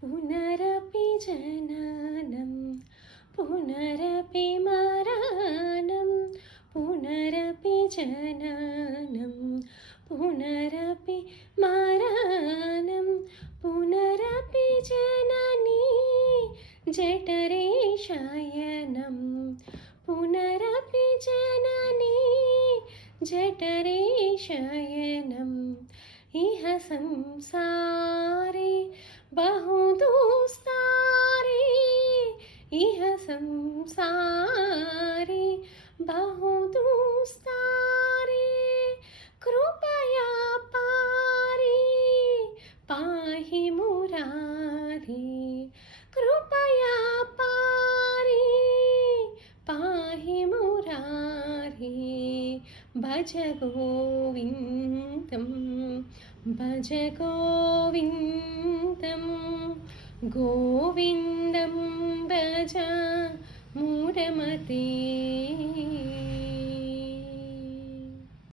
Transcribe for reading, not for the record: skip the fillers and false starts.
पुनरपि जननं पुनरपि मरणं पुनरपि जननं पुनरपि मरणं पुनरपि जननी जठरे शयनं पुनरपि जननी जठरे शयनम् इह संसारे बहु दुस्तारे इह संसारे बहु दुस्तारे कृपया पारि पाहि मुरारे कृपया पारि पाहि मुरारे भज गोविन्दं भज गोविन्दं गोविन्दं भज मूढमते